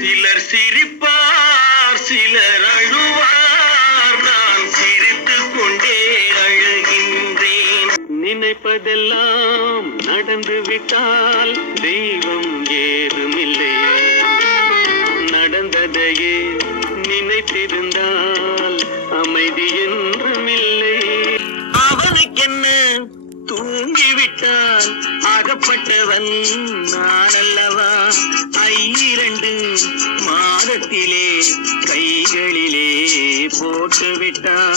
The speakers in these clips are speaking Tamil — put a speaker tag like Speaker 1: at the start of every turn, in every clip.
Speaker 1: சிலர் சிரிப்பார் சிலர் அழுவார். நான் சிரித்துக் கொண்டே அழுகின்றேன். நினைப்பதெல்லாம் நடந்து விட்டால் தெய்வம் தூங்கிவிட்டான் அகப்பட்டவன் நான் அல்லவா ஐரண்டு மாதத்திலே கைகளிலே போட்டு விட்டான்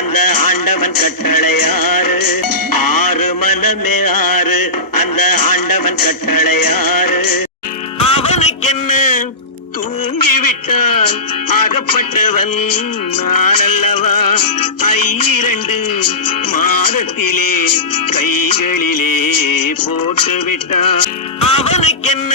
Speaker 1: அந்த ஆண்டவன் கட்டளையாறு. ஆறு மனமே ஆறு அந்த ஆண்டவன் கட்டளையாறு. ஆறு அவனுக்கென்ன தூங்கிவிட்டான் அகப்பட்டவன் நான் அல்லவா ஐரண்டு மாதத்திலே கைகளிலே போட்டுவிட்டான். அவனுக்கென்ன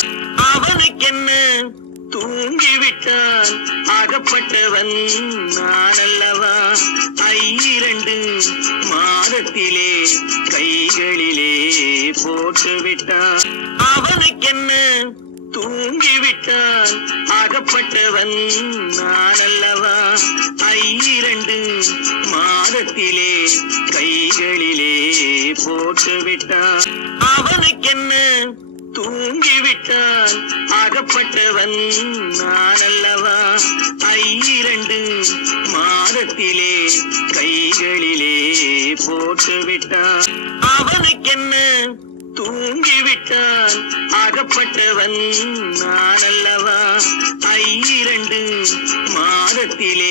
Speaker 1: தூங்கிவிட்டான் அகப்பட்டவன் நான் அல்லவா ஐரண்டு மாதத்திலே கைகளிலே போட்டு விட்டான் அவனுக்கென்ன? தூங்கிவிட்டான். அகப்பட்டவன் நான் அல்லவா ஐரண்டு மாதத்திலே கைகளிலே போட்டு விட்டான் தூங்கிவிட்டான் அகப்பட்டவன் நான் அல்லவா ஐரண்டு மாதத்திலே கைகளிலே போட்டு விட்டான் அவனுக்கென்ன? தூங்கிவிட்டான். அகப்பட்டவன் நான் அல்லவா ஐரண்டு மாதத்திலே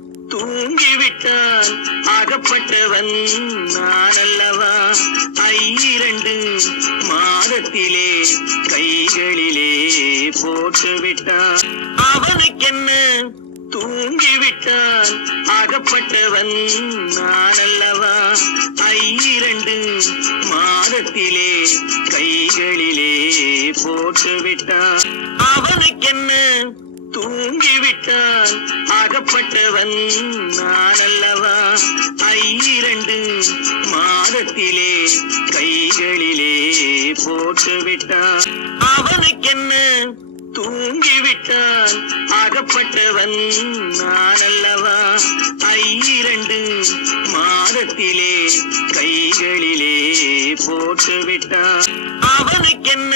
Speaker 1: தூங்கிவிட்டான். அகப்பட்டவன் நான் அல்லவா ஐரண்டு மாதத்திலே கைகளிலே போட்டு விட்டான் அவனுக்கென்ன? தூங்கிவிட்டான். அகப்பட்டவன் நான் அல்லவா ஐரண்டு மாதத்திலே கைகளிலே போட்டு விட்டான் அவனுக்கென்ன? அகப்பட்டவன் நான் அல்லவா ஐரண்டு மாதத்திலே கைகளிலே போட்டு விட்டான் அவனுக்கென்ன? தூங்கிவிட்டான். அகப்பட்டவன் நான் அல்லவா ஐரண்டு மாதத்திலே கைகளிலே போட்டு விட்டான் அவனுக்கென்ன?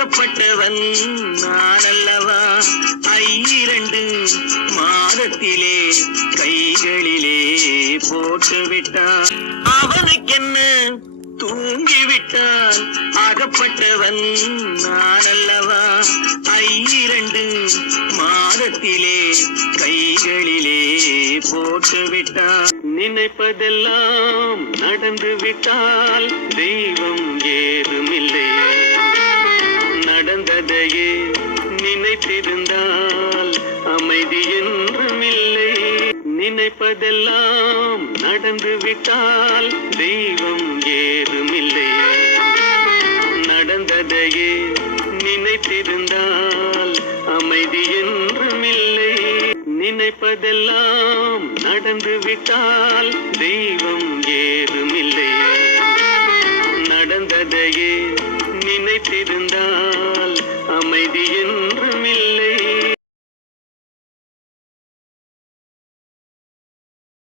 Speaker 1: ஆகப்பட்டவன் நான் அல்லவா ஐரண்டு மாதத்திலே கைகளிலே போட்டுவிட்டான். அவனுக்கென்ன? தூங்கிவிட்டான். அகப்பட்டவன் நான் அல்லவா ஐரண்டு மாதத்திலே கைகளிலே போட்டுவிட்டான். நினைப்பதெல்லாம் நடந்து விட்டால் தெய்வம் ஏதும் நடந்து